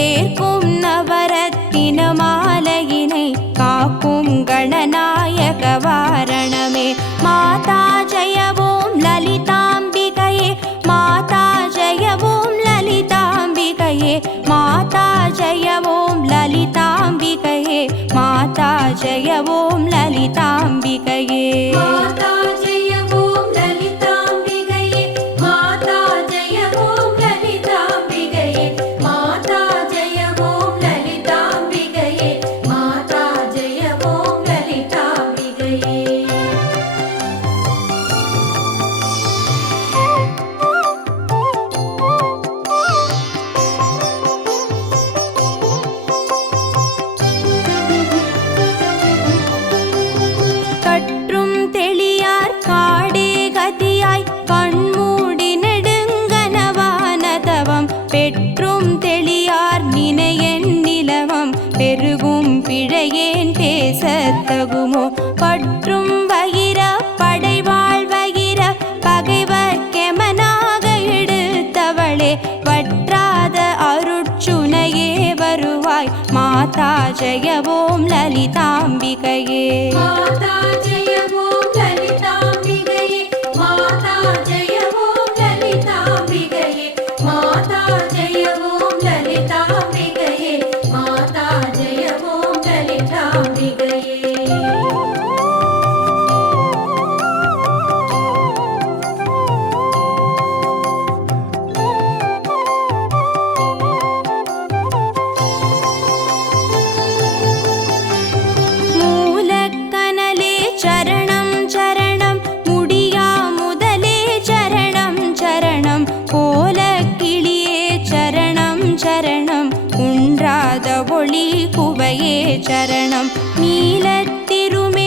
சேர்க்கும் நவரத்தின மாலையினை காக்கும் கணநாயக வாரணமே. மாதா ஜெய ஓம் லலிதாம்பிகையே, மாதா ஜெய ஓம் லலிதாம்பிகையே, மாதா ஜெய ஓம் லலிதாம்பிகையே, மாதா ஜெய ஓம் லலிதாம்பிகையே. மாதா ஜெய ஓம் லலிதாம்பிகையே, மாதா ஜெய ஓம் லலிதாம்பிகையே, மாதா ஜெய ஓம் லலிதாம்பிகையே, மாதா ஜெய ஓம் லலிதாம்பிகையே. கற்றும் தெளியார் காடே கதியாய் கண்மூடி நெடுங்கனவானதவம் பெற்றும் தெளியார் நினையன் நிலவம் பெருகும் பிழையேன் பேசத்தகுமோ. பற்றும் வகிர படைவாழ் வகிர பகைவர்க்கெமனாக எடுத்தவளே, வற்றாத அருட்சுனையே வருவாய் மாதா ஜெய ஓம் லலிதாம்பிகையே. மாதா ஜெய ஓம் லலிதாம்பிகையே, மாதா ஜெய ஓம் லலிதாம்பிகையே, மாதா ஜெய ஓம் லலிதாம்பிகையே, மாதா ஜெய ஓம் லலிதாம்பிகையே. மூலக்கனலே சரணம் சரணம், முடியா முதலே சரணம் சரணம், கோலக்கிளியே சரணம் சரணம், குன்றாத ஒளி குவையே சரணம். நீலத்திருமேனியிலே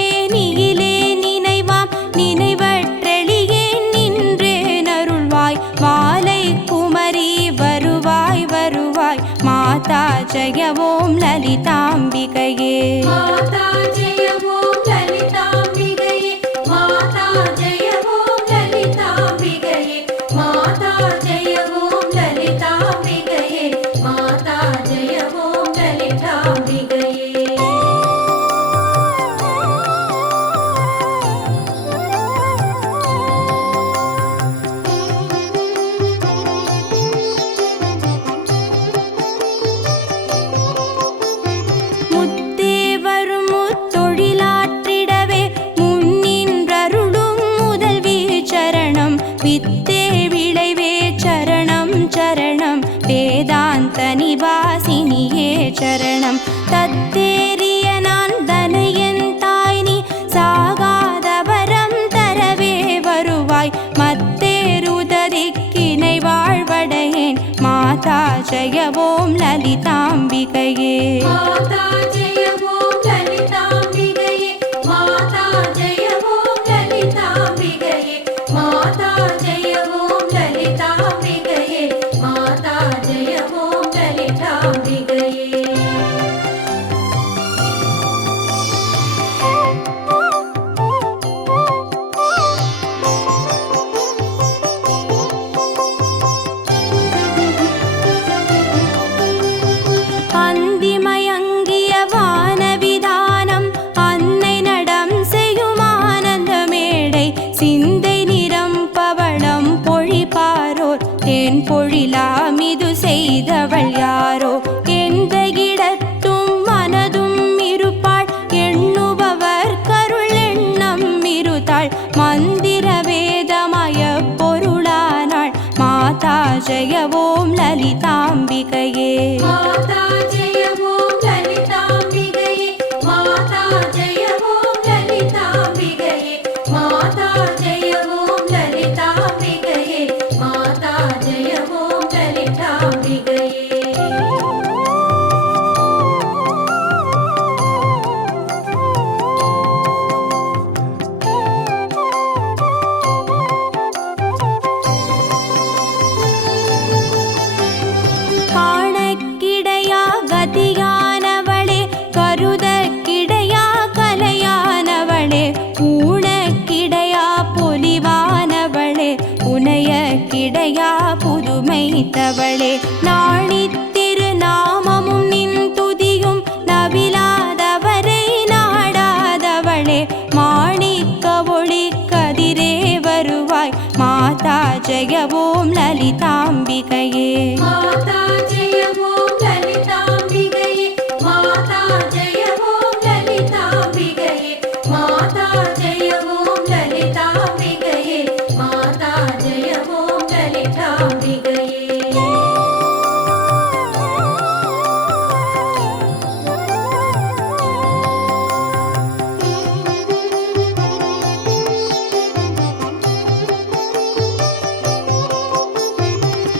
நினைவாம் நினைவற்றெளியே நின்றே நருள்வாய், மாலை குமரி வருவாய் வருவாய் மாதா ஜெய ஓம் லலிதாம்பிகையே. மாதா ஜெய ஓம் லலிதாம்பிகையே, மாதா ஜெய ஓம் லலிதாம்பிகையே, மாதா ஜெய ஓம் லலிதாம்பிகையே, மாதா ஜெய ஓம் லலிதாம்பிகையே. முத்தே வரும் முத்தொழிலாற்றிடவே முன்னின்றருளும் முதல்வி சரணம், வித்தே விளைவே சரணம் சரணம், வேதாந்த நிவாசினியே சரணம். தத்தேறிய நான் தனையன் தாய் நீ, சாகாத வரம் தரவே வருவாய், மத்தேருததிக்கினை வாழ்வடையேன் மாதா ஜெய ஓம் லலிதாம்பிகையே. மாதா ஜெய ஓம் லலிதாம்பிகையே, மாதா ஜெய ஓம் லலிதாம்பிகையே, மாதா ஜெய ஓம் லலிதாம்பிகையே, மாதா ஜெய ஓம் லலிதாம்பிகையே. அந்திமயங்கிய வானவிதானம் அன்னை நடம் செய்யும் ஆனந்த மேடை, சிந்தை நிறம் பவளம் பொழிப்பாரோர் தேன் பொழிலாமிது செய்தவள் யாரோ. எந்த இடத்தும் மனதும் இருப்பாள், எண்ணுபவர் கருள் எண்ணம் இருத்தாள், மந்திர வேதமய பொருளானாள் மாதா ஜெய ஓம் லலிதாம்பிகையே. மாதா ஜெய ஓம் லலிதாம்பிகையே, மாதா ஜெய ஓம் லலிதாம்பிகையே, மாதா ஜெய ஓம் லலிதாம்பிகையே, மாதா ஜெய ஓம் லலிதாம்பிகையே. காணக்கிடையா கதியானவளே, கருதக்கிடையா கலையானவளே, ஊனக்கிடையா பொலிவானவளே, புனையக்கிடையா புதுமைத்தவளே, நாணித்திரு நாம வருவாய் மாதா ஜெய ஓம் லலிதாம்பிகையே. மாதா ஜெய ஓம் லலிதாம்பிகையே. மாதா ஜெய ஓம் லலிதாம்பிகையே. மாதா ஜெய ஓம் லலிதாம்பிகையே. மாதா ஜெய ஓம் லலிதாம்பிகையே.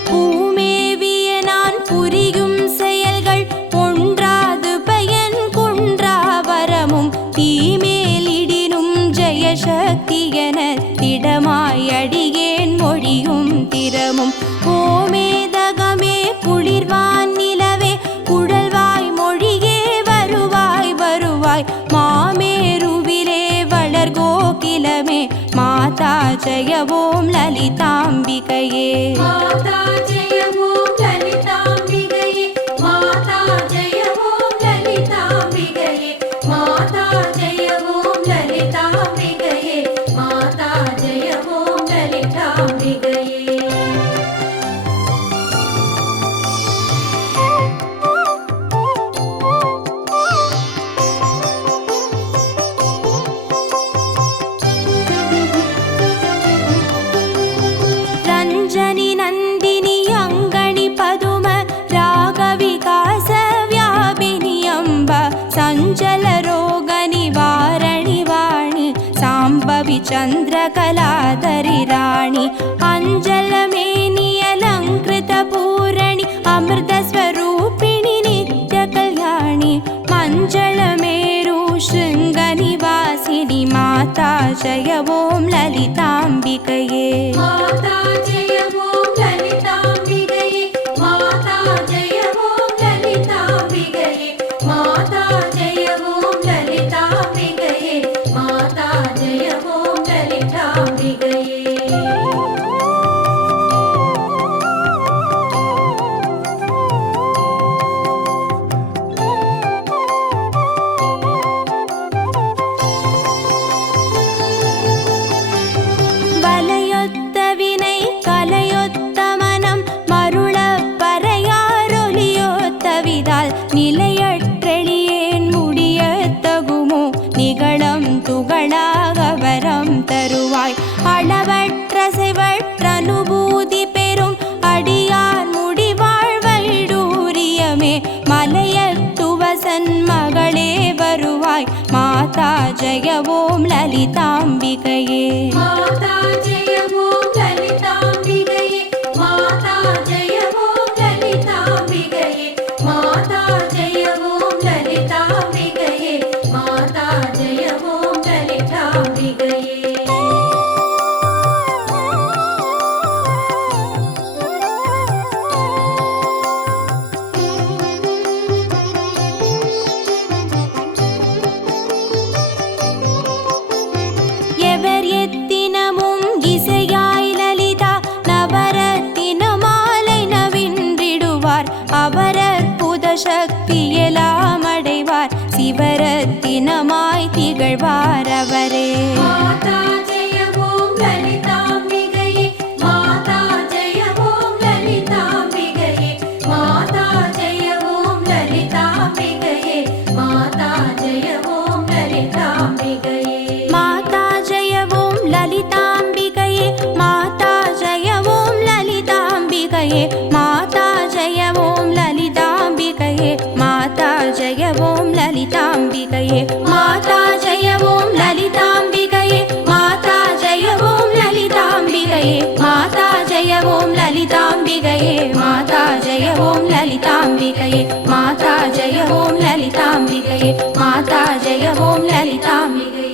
பூமேவிய நான் புரியும் செயல்கள் ஒன்றாது பயன் குன்றா வரமும் தீமேலிடினும் ஜெயசக்தி என திடமாய் அடியேன் மொழியும் திறமும் கோமேதகமே குளிர்வான் நிலவே குழல்வாய் மொழியே வருவாய் வருவாய் மாமேருவிலே வளர்கோகிலமே மாதா ஜெய ஓம் லலிதாம்பிகையே. மாதா ஜெய ஓம் லலிதாம்பிகையே. மாதா ஜெய ஓம் லலிதாம்பிகையே. மாதா ஜெய ஓம் லலிதாம்பிகையே. மாதா ஜெய ஓம் லலிதாம்பிகையே. ரஞ்சனி நந்தினி அங்கணி பதும ராகவிகாச வியாபினி அம்ப சஞ்சல ரோக நிவாரணி வாணி சாம்பவி சந்திரகலாதரி ராணி அஞ்சலமேனி அலங்கிருத பூரணி அமிர்த ஸ்வரூபிணி நித்ய கல்யாணி மஞ்சளமேரு ஸ்ருங்க நிவாசினி மாதா ஜெய ஓம் லலிதாம்பிகையே. மாதா ஜெய ஓம் லலிதாம்பிகையே. மாதா ஜெய ஓம் லலிதாம்பிகையே. மாதா ஜெய ஓம் லலிதாம்பிகையே. மாதா ஜெய ஓம் லலிதாம்பிகையே. வலையொத்த வினை கலையொத்த மனம் மருளப் பறையாரொலியொத்த விதால் நிலையற்றெளியேன் முடியத்தகுமோ நிகழம் துகளாக வரம் தருவாய் அளவற்ற செவற்றனுபூதி பெறும் அடியார் முடிவாழ்வைடூரியமே மலையத்துவசன் மகளே வருவாய் மாதா ஜெய ஓம் லலிதாம்பிகையே. மாதா ஜெய ஓம் லலிதாம்பிகையே. மாதா ஜெய ஓம் லலிதாம்பிகையே. மாதா ஜெய ஓம் லலிதாம்பிகையே. மாதா ஜெய ஓம் லலிதாம்பிகையே. எவர் எத்தினமும் இசையாய் லலிதா நவரத்தின மாலை நவின்றிடுவார் அவரற்புத சக்தி எல்லாம் அடைவார் சிவரத்தினமாய் திகழ்வார் அவரே. மாதா ஜெய ஓம் லலிதாம்பிகையே. மாதா ஜெய ஓம் லலிதாம்பிகையே. மாதா ஜெய ஓம் லலிதாம்பிகையே. மாதா ஜெய ஓம் லலிதாம்பிகையே. மாதா ஜெய ஓம் லலிதாம்பிகையே. மாதா ஜெய ஓம் லலிதாம்பிகையே. மாதா ஜெய ஓம் லலிதாம்பிகையே. மாதா ஜெய ஓம் லலிதாம்பிகையே. மாதா ஜெய ஓம் லலிதாம்பிகையே. மாதா ஜெய ஓம் லலிதாம்பிகையே. மாதா ஜெய ஓம் லலிதாம்பிகையே. மாதா ஜெய ஓம் லலிதாம்பிகையே. மாதா ஜெய ஓம் லலிதாம்பிகையே. மாதா ஜெய ஓம் லலிதாம்பிகையே.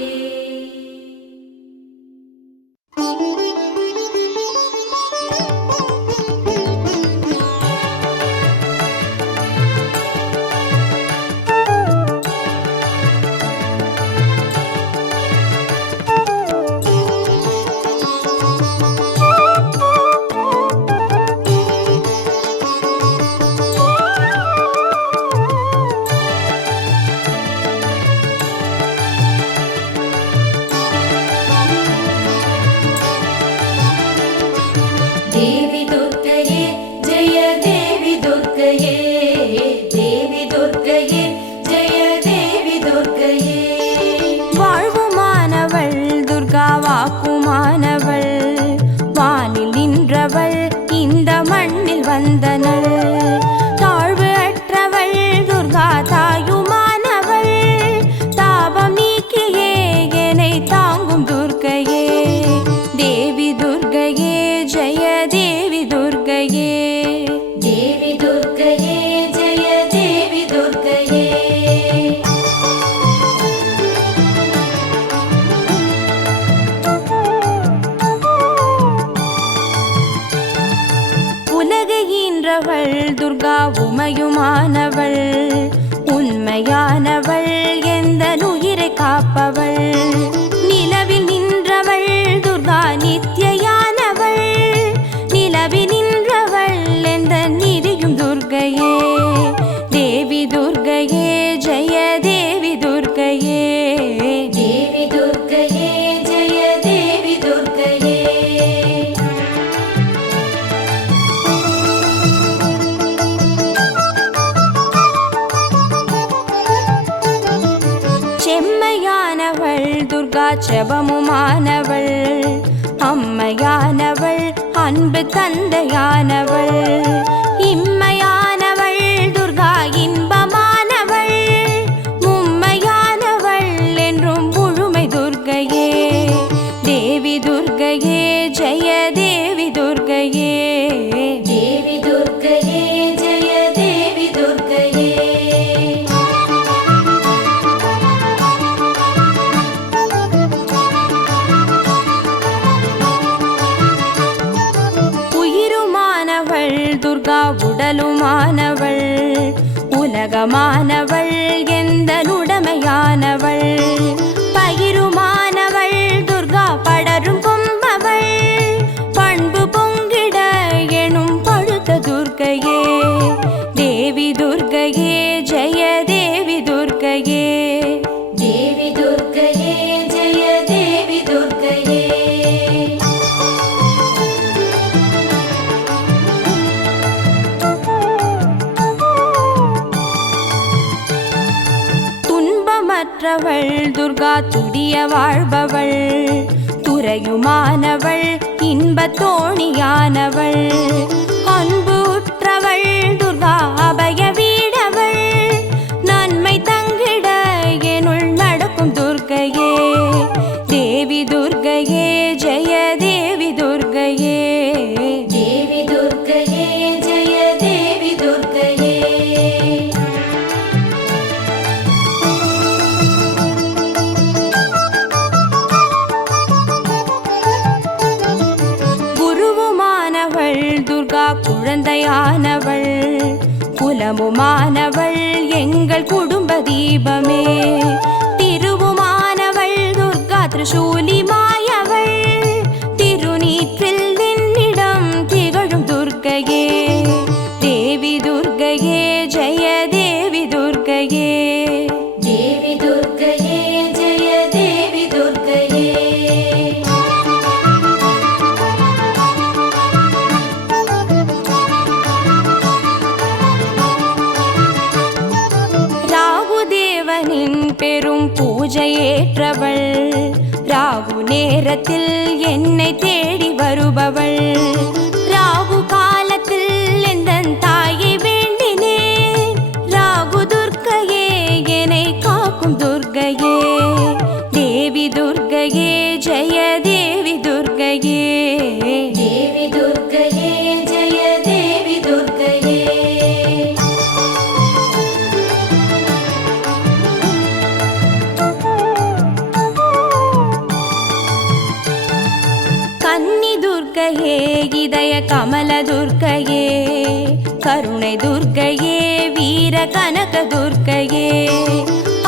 மற்றவள் துர்கா உமையுமானவள் உண்மையானவள் எந்த உயிரை காப்பவள் நிலவில் நின்றவள் துர்கா நித்யானவள் நிலவில் நின்றவள் எந்த நிதியும் துர்கையே தேவி துர்கையே ஜெய தேவி துர்கையே தேவி துர்கையே ஜெய தேவி துர்கையே செம்மையானவள் துர்கா செபமுமானவள் அம்மையானவள் அன்பு தந்தையானவள் இம்மையானவள் துர்கா இன்பமானவள் மும்மையானவள் என்றும் முழுமை துர்கையே தேவி துர்கையே ஜெய தேவி துர்கையே தேவி துர்கையே ஜெய தேவி துர்கையே துர்கா உடலுமானவள் உலகமானவள் எந்த உடமையானவள் பகிருமானவள் துர்கா படரும் கொம்பவள் பண்பு பொங்கிட எனும் பழுத்த துர்கையே தேவி துர்கையே ஜெய தேவி துர்கையே தேவி துர்கையே ஜெய தேவி துர்கையே மற்றவள் துர்கா துடிய வாழ்பவள் துறையுமானவள் இன்பத் தோணியானவள் அன்பு உற்றவள் துர்கா அபய வீடவள் நன்மை தங்கிட எனுள் நடக்கும் துர்கையே தேவி துர்கையே ஜெய தேவி துர்கையே தேவி துர்கையே ஜெய தேவி துர்கையே துர்கா குழந்தையானவள் குலமுமானவள் எங்கள் குடும்ப தீபமே திருவுமானவள் துர்கா திரிசூலி மாயவள் திருநீற்றில் என்னிடம் திகழும் துர்கையே தேவி துர்கையே ஜெய தேவி துர்கையே தேவி துர்கையே ஜெய தேவி துர்கையே பெரும் பூஜையேற்றவள் ராகு நேரத்தில் என்னை தேடி வருபவள் ராகு காலத்தில் எந்தன் தாயை வேண்டினேன் ராகு துர்க்கையே என்னை காக்கும் துர்க்கையே தேவி துர்க்கையே ஜெய தேவி துர்க்கையே தேவி துர்க்கையே ஜெய தேவி துர்க்கையே கன்னி துர்க்கையே இதய கமல துர்க்கையே கருணை துர்க்கையே வீர கனக துர்க்கையே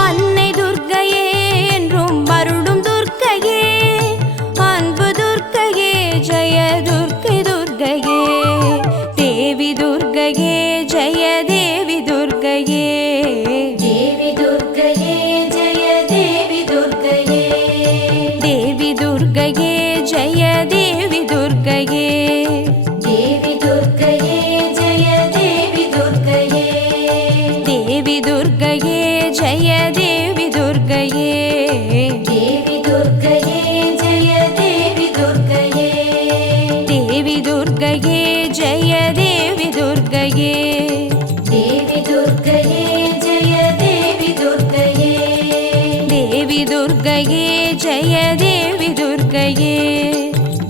அன்னை துர்க்கையே என்றும் மருளும் துர்க்கையே அன்பு துர்க்கையே ஜெய துர்க்கை துர்க்கையே தேவி துர்க்கையே ஜெய தேவி துர்க்கையே தேவி துர்க்கையே ஜெய தேவி துர்க்கையே தேவி துர்க்கையே ஜெய தேவி துர்க்கையே தேவி துர்க்கையே ஜெய தேவி துர்க்கையே தேவி துர்க்கையே ஜெய தேவி துர்க்கையே தேவி துர்க்கையே ஜெய தேவி துர்க்கையே தேவி துர்க்கையே ஜெய தேவி துர்க்கையே தேவி துர்க்கையே ஜெய தேவி துர்க்கையே தேவி துர்க்கையே ஜெய தேவி துர்க்கையே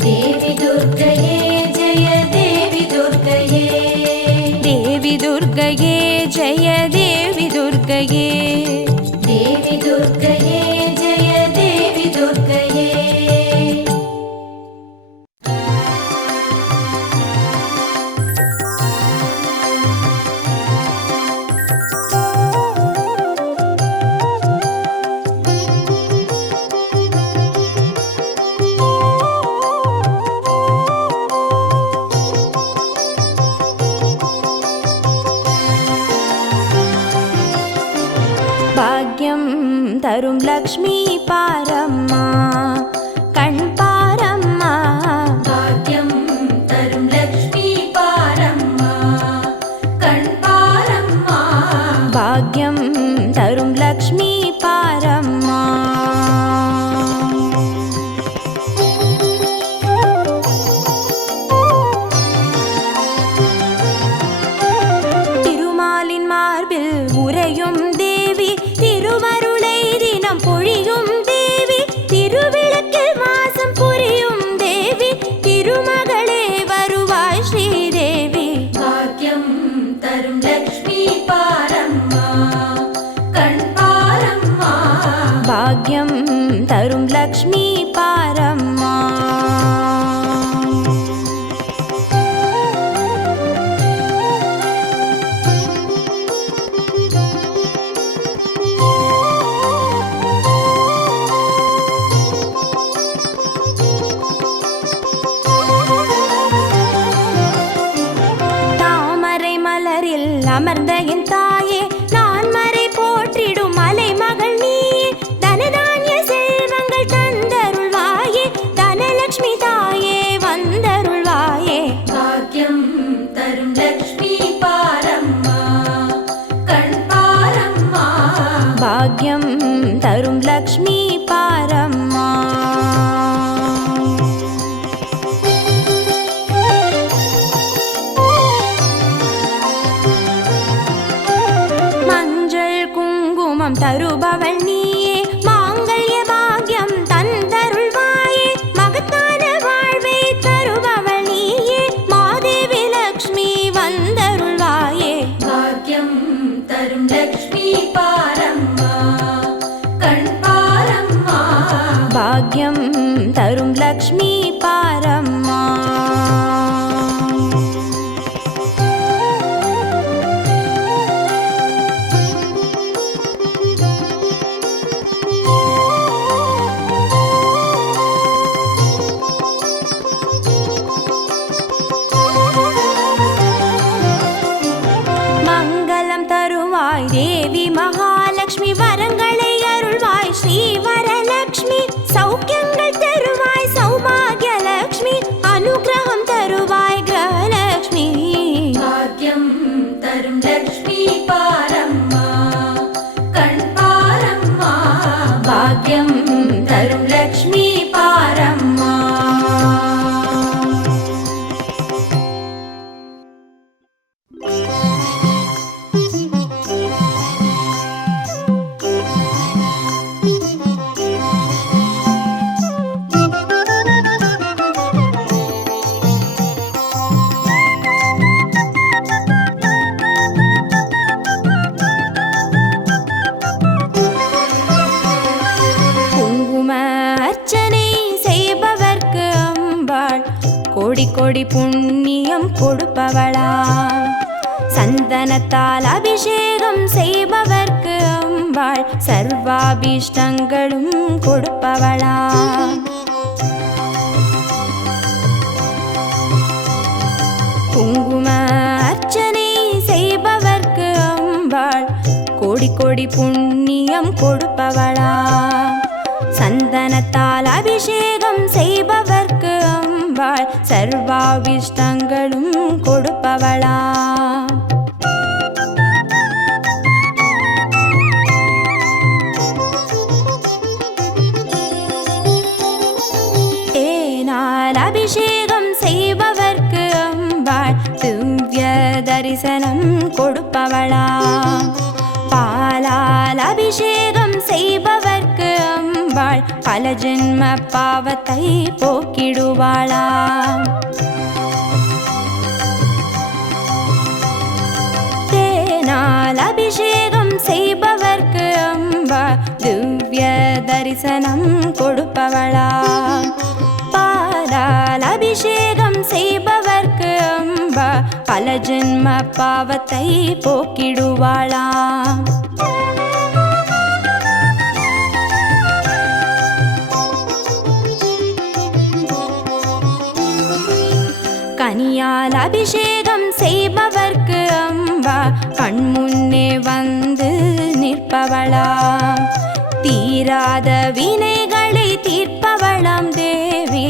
தேவி துர்க்கையே ஜெய தேவி துர்க்கையே தரும் லக்ஷ்மி பாரம்மா கண் பாரம்மா பாக்கியம் தரும் லக்ஷ்மி பாரம்மா கண் பாரம்மா பாக்யம் தரும் லக்ஷ்மி பாரம்மா திருமாலின் மார்பில் உறையும் தேவி திருவருளை தினம் பொழியும் தேவி திருவிளக்கில் வாசம் புரியும் தேவி திருமகளே வருவாய் ஸ்ரீதேவி பாக்கியம் தரும் லக்ஷ்மி பாரம்மா கண் பாரம்மா பாக்யம் தரும் லக்ஷ்மி பாரம்மா தாமரை மலரில் அமர்ந்த என் தாயே நான் மறை போற்றிடும் மலை மகள் நீயே தனதானிய செல்வங்கள் தந்தருள்வாயே தனலட்சுமி தாயே வந்தருள்வாயே பாக்கியம் தரும் லக்ஷ்மி பாரம்மா கண் பாரம்மா பாக்யம் தரும் லக்ஷ்மி பாரம்மா மஞ்சள் குங்குமம் தருபவள் நீயே மாங்கல்ய பாக்யம் தந்தருள்வாயே மகத்தான வாழ்வை தருபவள் நீயே மாதேவி லக்ஷ்மி வந்தருள்வாயே பாக்கியம் தரும் லக்ஷ்மி பாரம்மா கண் பாரம்மா பாக்யம் தரும் லக்ஷ்மி பாரம்மா மங்களம் தருவாய் தேவி மகாலட்சுமி வரங்களை அருள்வாய் ஸ்ரீ வரலட்சுமி சௌக்கியங்கள் தருவாய் சௌபாகிய லட்சுமி அனுகிரகம் தருவாய் கிரகலட்சுமி பாக்கியம் தரும் லக்ஷ்மி பாரம்மா கண் பாரம்மா பாக்யம் தரும் லக்ஷ்மி பாரம்மா குங்கும அர்ச்சனை செய்பவர்க்கு அம்பாள் கோடி கோடி புண்ணியம் கொடுப்பவளா சந்தனத்தால் அபிஷேகம் செய்பவர்க்கு அம்பாள் சர்வாபீஷ்டங்களும் கொடுப்பவளா குங்கும அர்ச்சனை செய்பவர்க்கு அம்பாள் கோடி கோடி புண்ணியம் கொடுப்பவளா சந்தனத்தால் அபிஷேகம் செய்பவர்க்கு அம்பாள் சர்வாபிஷ்டங்களும் கொடுப்பவளா தேனால் அபிஷேகம் செய்பவர்க்கு அம்பாள் திவ்ய தரிசனம் கொடுப்பவளா பாலால் அபிஷேகம் செய்பவர்க்கு அம்பாள் பல ஜென்ம பாவத்தை போக்கிடுவாளா தேனால் அபிஷேகம் செய்பவர்க்கு அம்பாள் திவ்ய தரிசனம் கொடுப்பவளா பாலால் அபிஷேகம் செய்பவர்க்கு அம்பாள் பல ஜென்ம பாவத்தை போக்கிடுவாளா கனியால் அபிஷேகம் செய்பவர்க்கு அம்பா கண்முன்னே வந்து நிற்பவளா தீராத வினைகளை தீர்ப்பவளாம் தேவி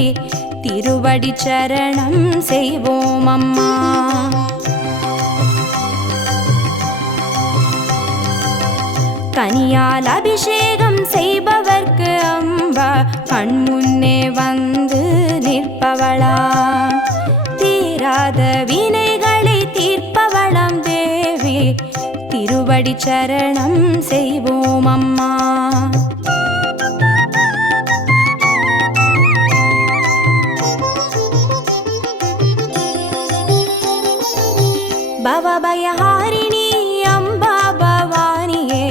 திருவடி சரணம் செய்வோம் அம்மா. கனியால் அபிஷேகம் செய்பவர்க்கு அம்பா கண்முன்னே வந்து நிற்பவளா. தீராத வினைகளை தீர்ப்பவளாம் தேவி திருவடி சரணம் செய்வோம் அம்மா. பவபயஹாரிணி அம்பா பவானியே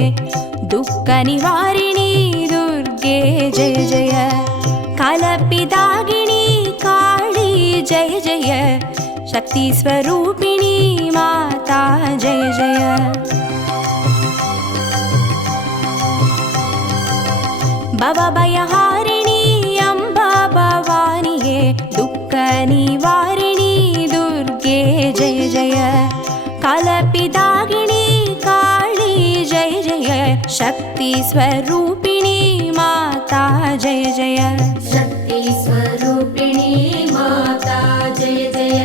துக்க நிவாரிணி துர்गे जय जय. கலப்பிதாகினி காளி जय जय. शक्ति स्वरूपिणी माता जय जय. भवभयहारिणी अम्बा भवानिये दुःख निवारिणी दुर्गे जय जय. कलपिदागिनी काली जय जय. शक्ति स्वरूपिणी माता जय जय. शक्ति स्वरूपिणी माता जय जय.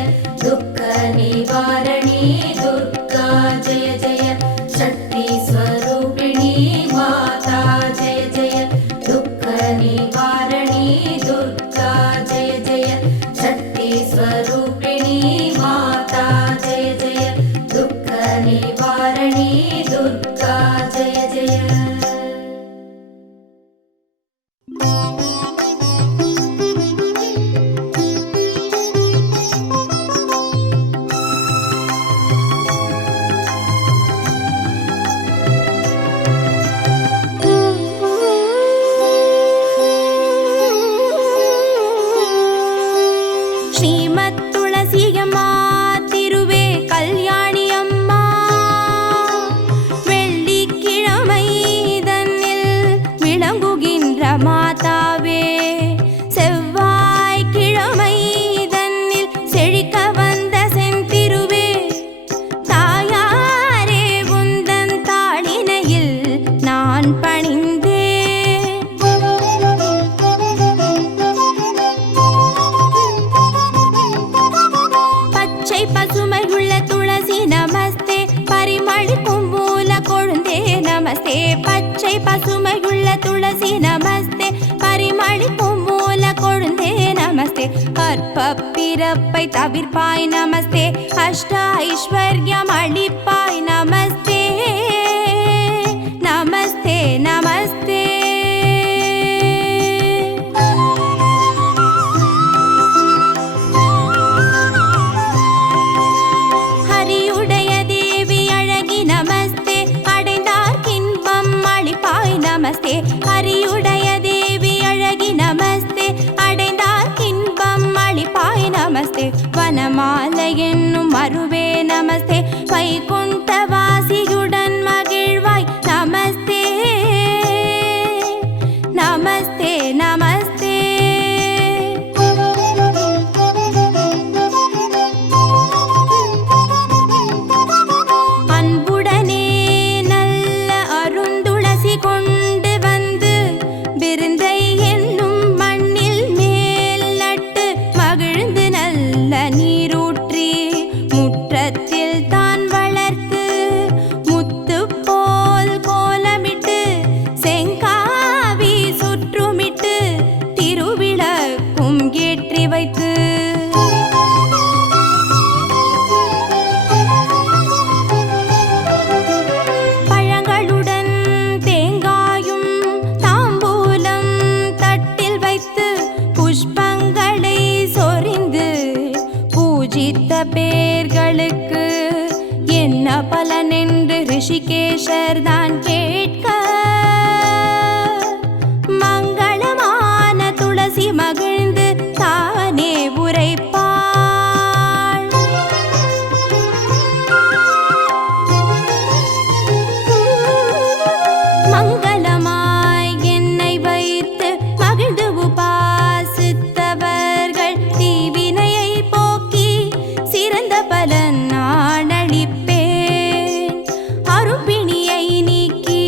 दुःख निवारणी दुर्गा जय जय. शक्ति स्वरूपिणी माता जय जय. दुःख निवारणी दुर्गा जय जय. शक्ति स्वरूपिणी माता जय जय. दुःख निवारणी दुर्गा जय जय. ஸ்ரீமத் துளசியம்மா திருவே கல்யாணி அம்மா. வெள்ளிக்கிழமை தன்னில் விளங்குகின்ற மாதாவே. செவ்வாய்க்கிழமை தன்னில் செழிக்க வந்த செந்திருவே. தாயாரே உந்தன் தாளினையில் நான் பணிந்தேன். பச்சை பசுமையுள்ள துளசி நமஸ்தே பரிமளிக்கும் மூல கொழுந்தே நமஸ்தே. பச்சை பசுமையுள்ள துளசி நமஸ்தே பரிமளிக்கும் மூல கொழுந்தே நமஸ்தே. அற்ப பிறப்பை தவிர்ப்பாய் நமஸ்தே. அஷ்ட ஐஸ்வர்யம் அளிப்பாய் நமஸ்தே. நமஸ்தே நமஸ்தே. ஹரியுடைய தேவி அழகி நமஸ்தே. அடைந்தார்க்கின்பம் அளிப்பாய் நமஸ்தே. ஹரியுடைய தேவி அழகி நமஸ்தே. அடைந்தார்க்கின்பம் அளிப்பாய் நமஸ்தே. வனமாலை என்னும் மருவே நமஸ்தே. வைகுண்ட வாசியுடன் மகிழ்வாய் நமஸ்தே. நமஸ்தே நமஸ்தே. அன்புடனே நல்ல அருந்துளசி கொண்டு வந்து விருந்தை என்னும் மண்ணில் மேல் நட்டு மகிழ்ந்து நல்ல நீரூற்றி முற்றத்தில் தான் வளர்த்து முத்து போல் கோலமிட்டு செங்காவி சுற்றுமிட்டு திருவிளக்கும் ஏற்றி வைத்து பழங்களுடன் தேங்காயும் தாம்பூலம் தட்டில் வைத்து புஷ்பங்களை சொரிந்து பூஜித்த பேர்களுக்கு என்ன பலன் என்று ரிஷிகேஷர் தான் கேட்க மங்களமான துளசி மகிழ்ந்து தானே உரைப்பாள். மங்களமாய் என்னை வைத்து மகிழ்ந்து உபாசித்தவர்கள் தீவினையை போக்கி சிறந்த பலன் நான் அளிப்பேன். அரும்பிணியை நீக்கி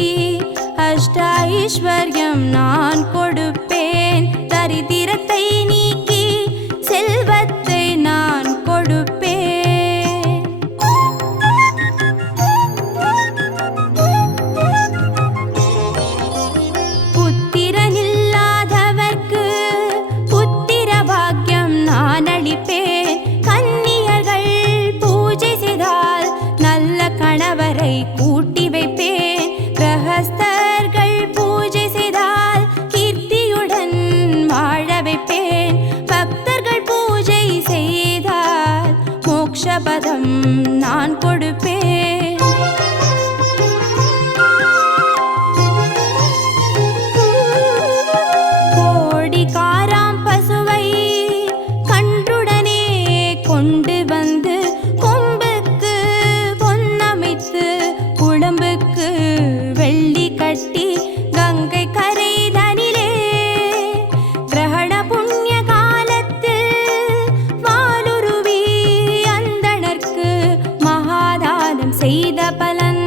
சபதம் நான் கொடுப்பேன். கோடிக்காராம் பசுவை கன்றுடனே கொண்டு வந்து கொம்புக்கு பொன்னமைத்து குளம்புக்கு வெள்ளி கட்டி கங்கை கரை தனிலே கிரகண புண்ணிய காலத்தில் வாலுருவி அந்தணர்க்கு மகாதானம் செய்த பலன்.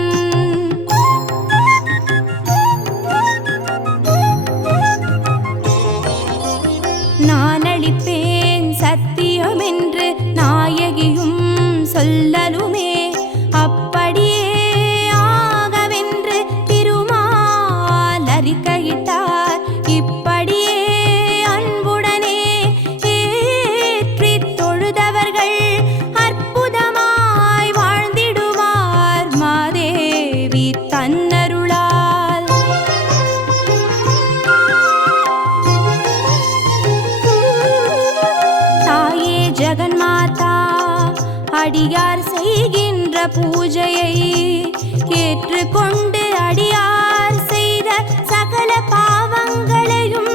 நான் அளிப்பேன் சத்தியம் என்று நாயகியும் சொல்லலுமே அப்படியே ஆகவென்று திருமால் அறிக்கையிட்டார். இப்படியே அன்புடனே ஏற்றித் தொழுதவர்கள் அற்புதமாய் வாழ்ந்திடுவார் மாதேவி தன்னருளால். தாயே ஜெகன்மாதா அடியார் செய்கின்ற பூஜையை ஏற்றுக்கொண்டு அடியார் செய்த சகல பாவங்களையும்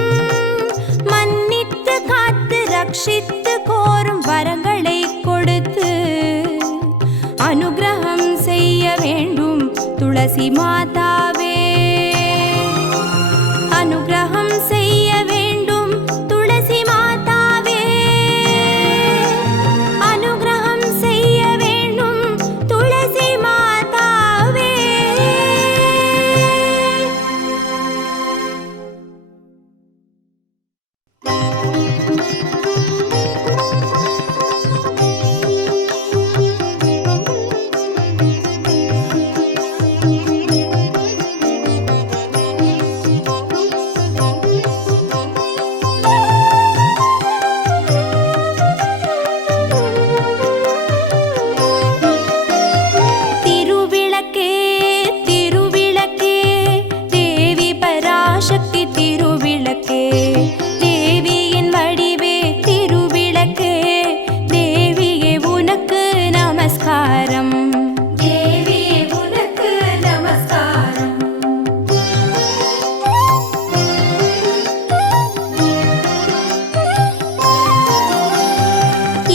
மன்னித்து காத்து ரட்சித்து கோரும் வரங்களை கொடுத்து அனுகிரகம் செய்ய வேண்டும் துளசி மாதாவே. அனுகிரகம் செய்ய வேண்டும் துளசி மாதாவே. அனுகிரகம் செய்ய வேண்டும் துளசி மாதாவே. திருவிளக்கே திருவிளக்கே தேவி பராசக்தி திருவிளக்கே தேவியின் வடிவே திருவிளக்கே தேவியே உனக்கு நமஸ்காரம். தேவியே உனக்கு நமஸ்காரம்.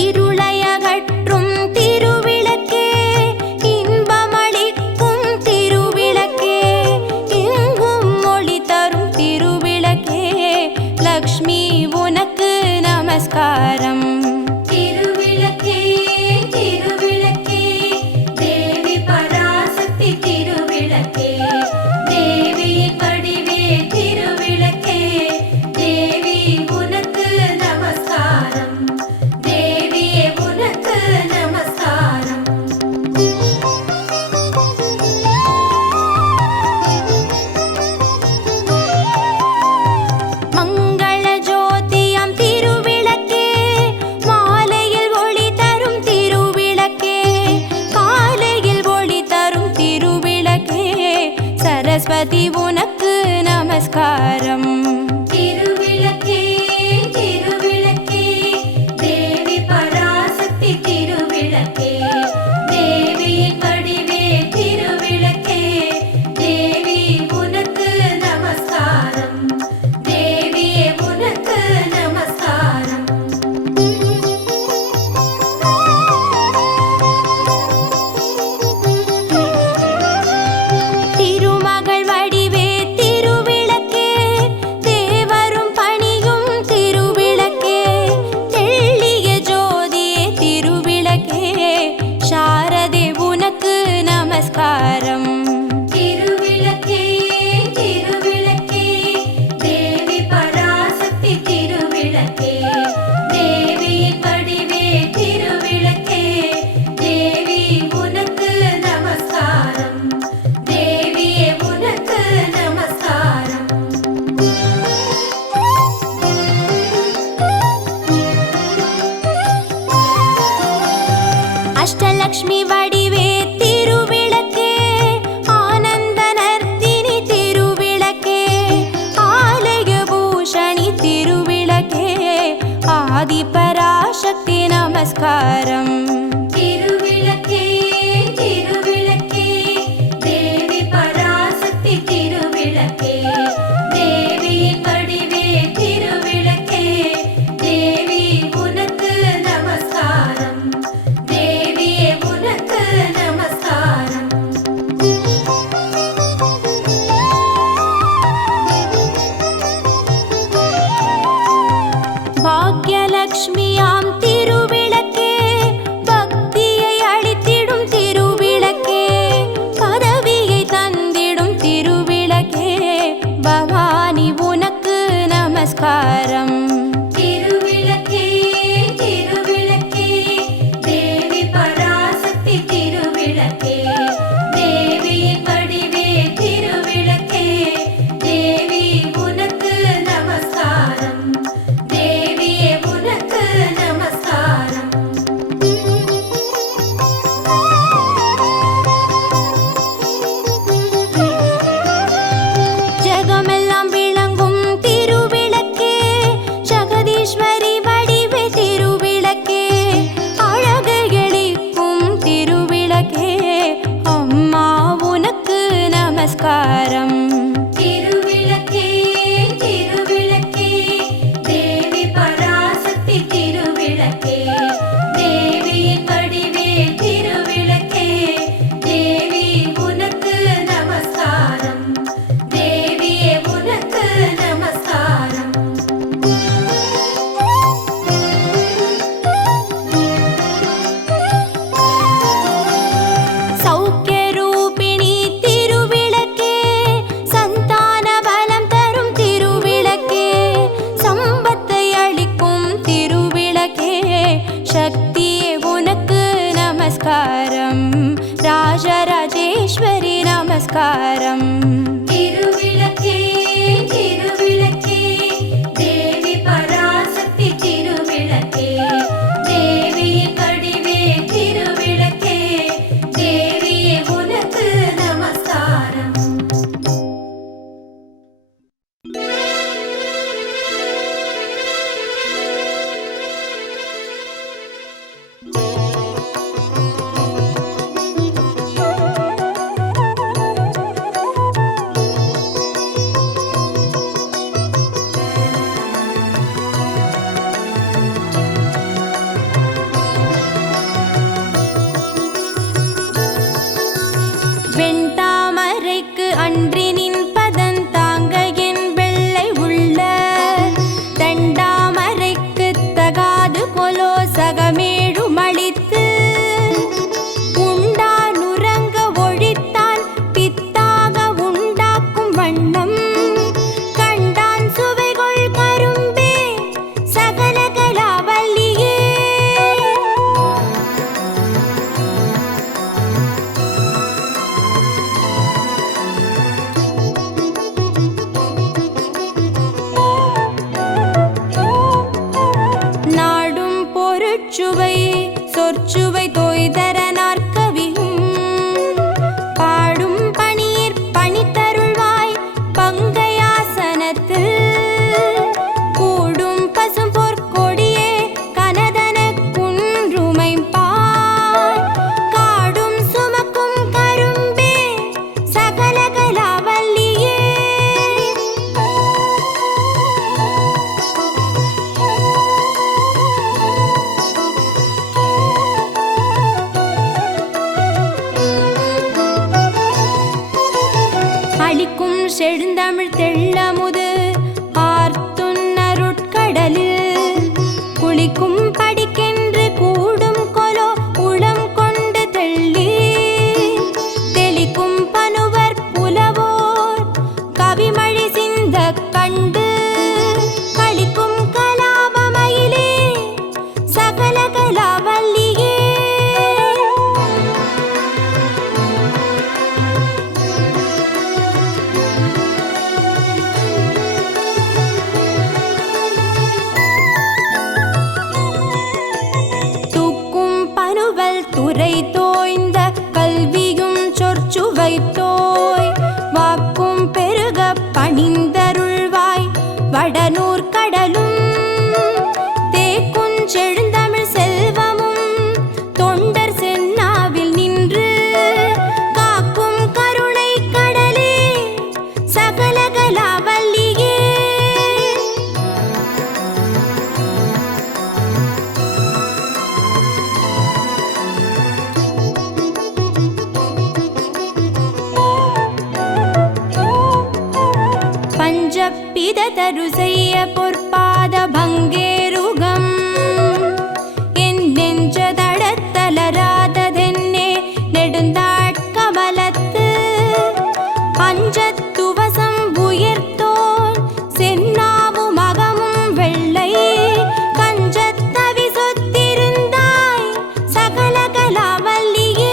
இருளையகற்றும் திருவிளக்கே இன்பமளிக்கும் திருவிளக்கே எங்கும் ஒளி தரும் திருவிளக்கே லக்ஷ்மி உனக்கு நமஸ்காரம். திருவிளக்கே திருவிளக்கே தேவி பராசக்தி திருவிளக்கே தேவியின் வடிவே திருவிளக்கே தேவி உனக்கு நமஸ்காரம். தேவியே உனக்கு நமஸ்காரம். மங்கள ஜோதியம் திருவிளக்கே மாலையில் ஒளி தரும் திருவிளக்கே காலையில் ஒளி தரும் திருவிளக்கே சரஸ்வதி உனக்கு நமஸ்காரம். திருவிளக்கே திருவிளக்கே தேவி பராசக்தி திருவிளக்கே தேவியின் வடிவே திருவிளக்கே தேவி உனக்கு நமஸ்காரம். தேவியே உனக்கு நமஸ்காரம். திருமகள் வடிவே திருவிளக்கே தேவரும் பணியும் திருவிளக்கே தெள்ளிய ஜோதியே திருவிளக்கே சாரதே உனக்கு நமஸ்காரம். திருவிளக்கே திருவிளக்கே தேவி பராசக்தி திருவிளக்கே தேவியின் வடிவே திருவிளக்கே தேவி உனக்கு நமஸ்காரம். தேவியே உனக்கு நமஸ்காரம். அஷ்டலக்ஷ்மி வடிவே திருவிளக்கே ஆனந்த நர்த்தினி திருவிளக்கே ஆலய பூஷணி திருவிளக்கே ஆதிபராசக்தி நமஸ்காரம். திருவிளக்கே சக்தியே உனக்கு நமஸ்காரம், ராஜராஜேஸ்வரி நமஸ்காரம். திருவிளக்கே திருவிளக்கே தேவி பராசக்தி திருவிளக்கே, தேவியின் வடிவே திருவிளக்கே, தேவியே உனக்கு நமஸ்காரம். வெண்தாமரைக்கு அன்றி நின்பதன் தாங்க என் வெள்ளை உள்ள, தண்டாமரைக்கு தகாது கொலோ சகமேழும் அளித்து, உண்டான் உறங்க ஒழித்தான் பித்தாக உண்டாக்கும் வண்ணம், கண்டான் சுவைகொள் கரும்பே சகல கலாவல்லியே. நாடும் பொருட்சுவை சொற்சுவை தோய்தர நாற்கவியும், பாடும் பணியிற் பணித்தருள்வாய் பங்கையாசனத்தில், கூடும் பசும் பொற்கொடியே கனதன குன்றுமைப்பாய், காடும் சுமக்கும் கரும்பே சகல கலாவல்லியே. அளிக்கும் செழுந்தமிழ் தெள்ளமுது ஆர்த்துன்னருட்கடலில், குளிக்கும் படிக்கென்று கூடும் கொலோ உளம் கொண்டு தெள்ளி, தெளிக்கும் பனுவர் புலவோர் கவிமழி சிந்த கண்டு, களிக்கும் கலாபமயிலே சகல கலாவல்லியே. தூக்கும் பனுவல் துறை தோய்ந்த கல்வியும் சொற்சுவை தோய், வாக்கும் பெருக பணிந்தருள்வாய் வடநூர் கடலும், தேக்குஞ் செழுந்தமிழ் செல்வமும் தொண்டர் சென்னாவில் நின்று, காக்கும் கருணை கடலே சகல கலாவல்லியே. பஞ்சப்பித தரு செய்ய பொற்பாத பங்கேருகம், என் நெஞ்ச தடத்தலராததென்னே நெடுந்தாட்கமலத்து, அஞ்சத்துவசம் உயர்த்தோன் சென்னாவு மகமும் வெள்ளை, கஞ்சத்தவி சொத்திருந்தாய் சகல கலாவல்லியே.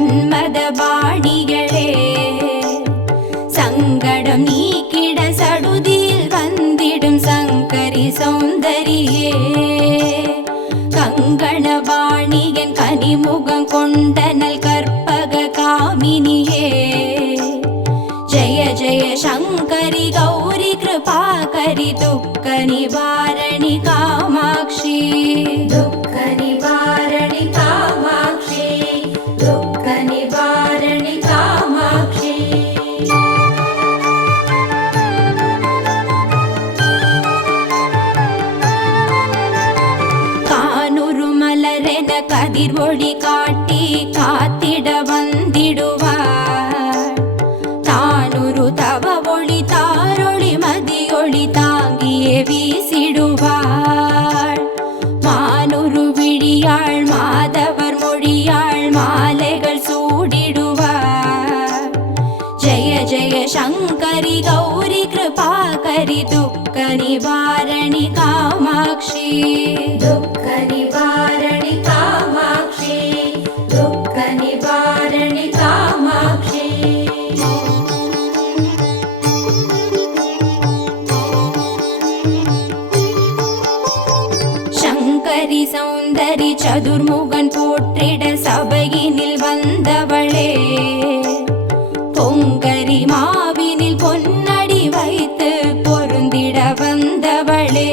மன்மத பாணிகளே சங்கடம் நீக்கிட சடுதியில் வந்திடும் சங்கரி சௌந்தரியே கங்கண பாணியன் கனிமுகம் கொண்டனல் கற்பக காமினியே ஜய ஜய சங்கரி கௌரி கிருபாகரி துக்க நிவாரணி காமாட்சி துக்க நிவாரணி காமாட்சி துக்க நிவாரணி காமாட்சி கானுரு மலரென கதிர் ஒளி காட்டி காத்திட வந்திடுவார் தானுரு தவ ஒளி தாரொளி மதியொளி தாங்கியே வீசிடுவாள் மானுரு விழியாள் மாதவர் மொழியாள் மாலைகள் சூடிடுவார் ஜய ஜய சங்கரி கௌரி கிருபாகரி துக்க நிவாரணி காமாட்சி துக்க நிவாரணி காமாட்சி துக்க நிவாரணி காமாட்சி சங்கரி சௌந்தரி சதுர்முகன் போற்றிட சபையினில் வந்தவளே பொங்கரி மாவினில் பொன்னடி வைத்து பொருந்திட வந்தவளே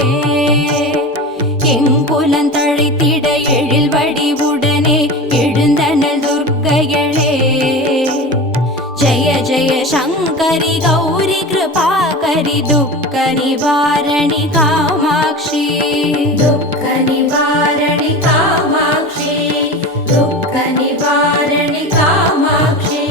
எங்குலன் தழைத்திட எழில் வடிவுடனே எழுந்தனல் துர்க்கைகளே ஜய ஜய சங்கரி கௌரி கிருபாகரி துக்க நிவாரணி காமாட்சி துக்க நிவாரணி காமாட்சி துக்க நிவாரணி காமாட்சி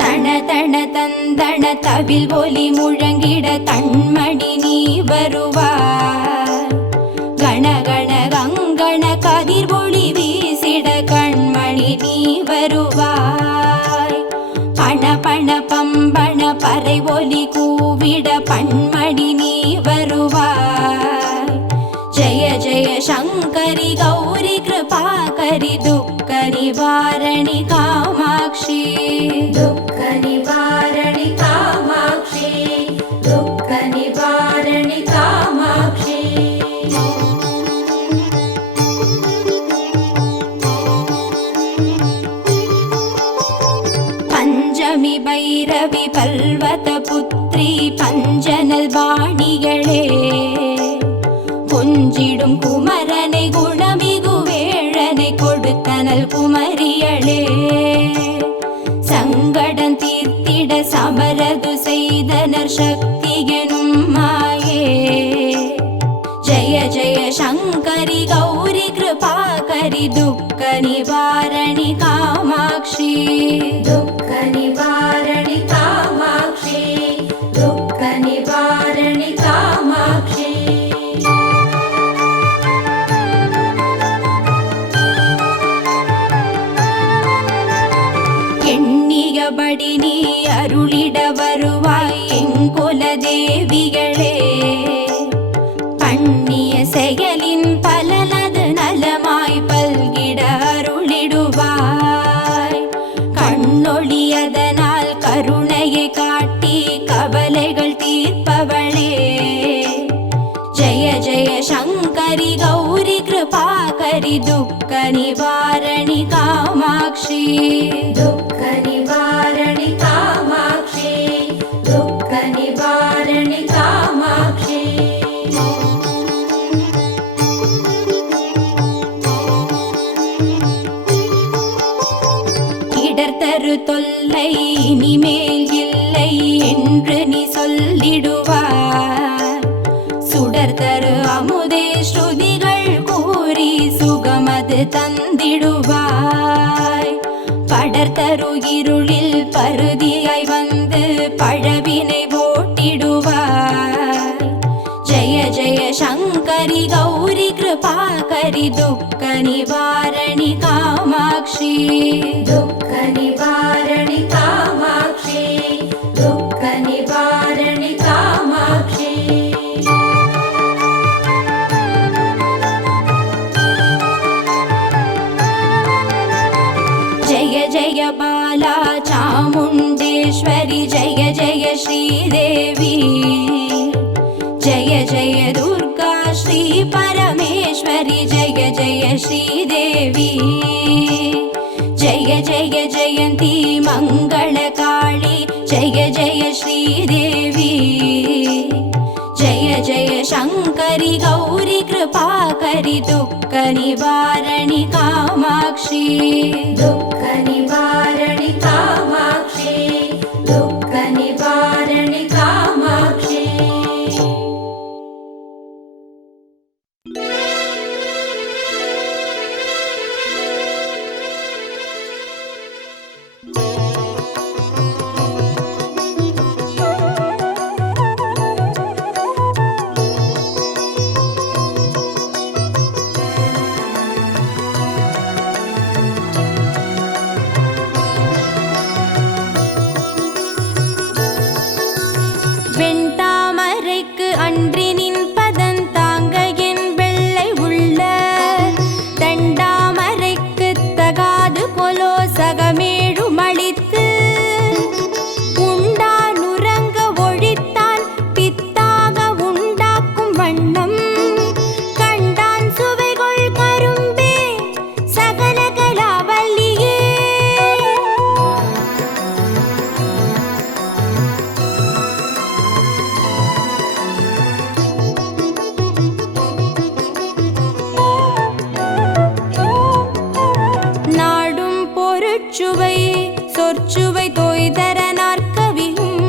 தண தண தந்தன தவில் ஒலி முழங்கிட தன்மணி நீ வருவார் கண கண கங்கண கதிர் ஒளி வீசிட கண்மணி நீ வருவாய் பண பண பம்பண பறை ஒலி கூவிட பண்மணி நீ வருவாய் ஜய ஜய சங்கரி கௌரி கிருபாகரி துக்க நிவாரணி காமாட்சி துக்க நிவாரணி காமாட்சி துக்க நிவாரணி காமாட்சி பஞ்சமி பைரவி பல்வத புத்ரி பஞ்சனல் பாணிகளே கொஞ்சிடும் குமரனை குணமிகு வேழனை கொடுத்தனல் குமரியளே சங்கடம் தீர்த்திட சமரது செய்தனர் சக்தி எனும் மாயே ஜய ஜய சங்கரி கௌரி கிருபாகரி துக்க நிவாரணி காமாட்சி துக்க நிவாரணி காமாட்சி துக்க நிவாரணி காமாட்சி எண்ணியபடி நீ அருளிட வருவாய் எங்குல தேவிகளே பண்ணிய செயலின் பலனது நலமாய் பல்கிட அருளிடுவாய் கண்ணொழியதனால் கருணையை காட்டி கவலைகள் தீர்ப்பவளே ஜய ஜய சங்கரி கௌரி கிருபாகரி துக்க நிவாரணி காமாட்சி துக்க நிவாரணி காமாட்சி துக்க நிவாரணி காமாட்சி இடர்தரு தொல்லை இனிமேல் இல்லை என்று நீ சொல்லிடுவார் சுடர்தரு அமுதே ஸ்ருதிகள் கூறி சுகமது தந்திடுவாய் படர்தரு இருளில் பருதியாய் வந்து பழவினை ஓட்டிடுவாய் ஜய ஜய சங்கரி கௌரி கிருபாகரி துக்க நிவாரணி காமாட்சி துக்க நிவாரணி காமாட்சி துக்க நிவாரணி காமாட்சி जय दुर्गा श्री परमेश्वरी जय जय श्रीदेवी जय जय जयन्ती मङ्गलकाली जय जय श्रीदेवी जय जय शङ्करि गौरी कृपाकरि दुःखनिवारणि कामाक्षी दुःखनिवारणि कामाक्षी दुःखनिवारणि कामाक्षी வெண்தாமரைக்கு அன்றி நின்பதன் தாங்க என் வெள்ளை உள்ள தண்டாமரைக்கு தகாது கொலோ சகமேழும் அளித்து உண்டான் உறங்க ஒழித்தான் பித்தாக உண்டாக்கும் வண்ணம் கண்டான் சுவைகொள் கரும்பே சகல கலாவல்லியே நாடும் பொருட்சுவை சொற்சுவை தோய்தர நாற்கவியும்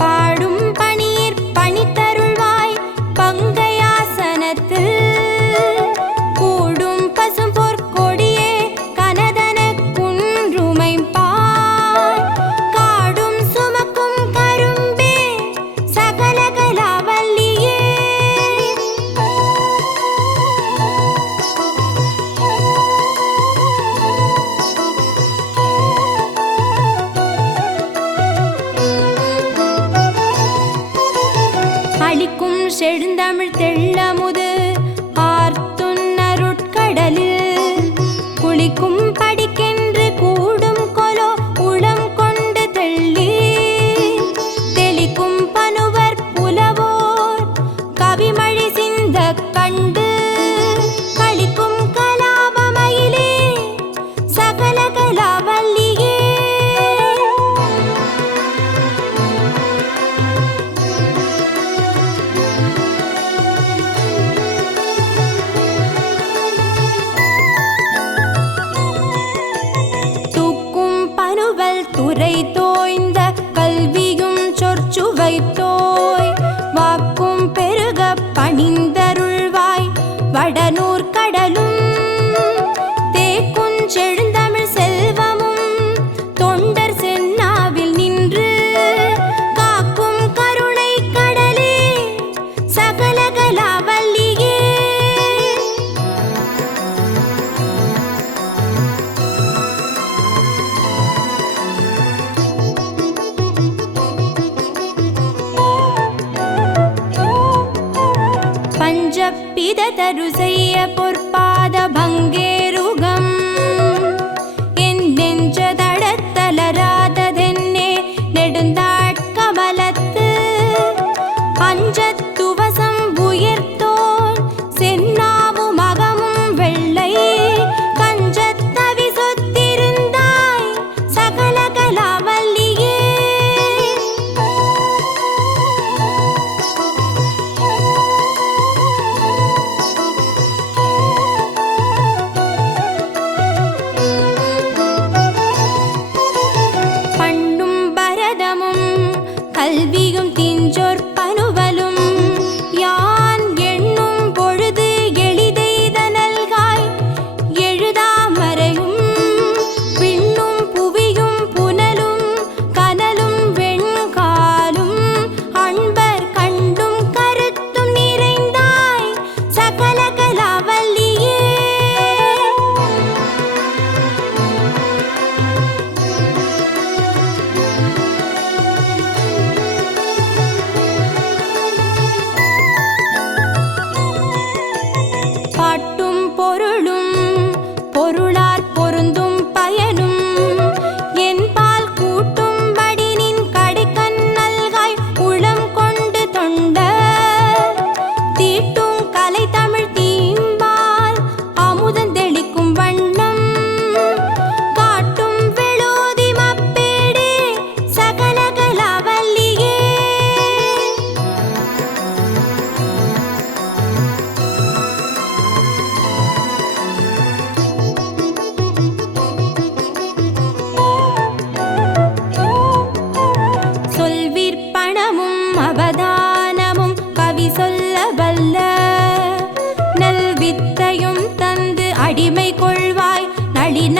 பாடும் பணியிற் பணித்தருள்வாய் பங்கையாசனத்தில் கூடும் பசும் பொற்கொடியே கனதன குன்றுமைப்பாய் காடும் சுமக்கும் கரும்பே சகல கலாவல்லியே அளிக்கும் செழுந்தமிழ் தெள்ளமுது ஆர்த்துன்னருட்கடலில் குளிக்கும் படிக்கென்று கூடும் கொலோ உளம் கொண்டு தெள்ளி தெளிக்கும் பனுவர் புலவோர் கவிமழி சிந்த கண்டு களிக்கும் கலாபமயிலே சகல கலாவல்லியே தூக்கும் பனுவல் துறை தோய்ந்த கல்வியும் சொற்சுவை தோய் வாக்கும் பெருக பணிந்தருள்வாய் வடநூர் கடலும் தேக்குஞ் செழுந்தமிழ் செல்வமும் தொண்டர் சென்னாவில் நின்று காக்கும் கருணை கடலே சகல கலாவல்லியே பஞ்சப்பித தரு செய்ய பொற்பாத பங்கேருகம் என் நெஞ்ச தடத்தலராததென்னே நெடுந்தாட்கமலத்து அஞ்சத்துவசம் உயர்த்தோன் சென்னாவு மகமும் வெள்ளை கஞ்சத்தவி சொத்திருந்தாய் சகல கலாவல்லியே வல்ல நல்வித்தையும் தந்து அடிமை கொள்வாய் நளின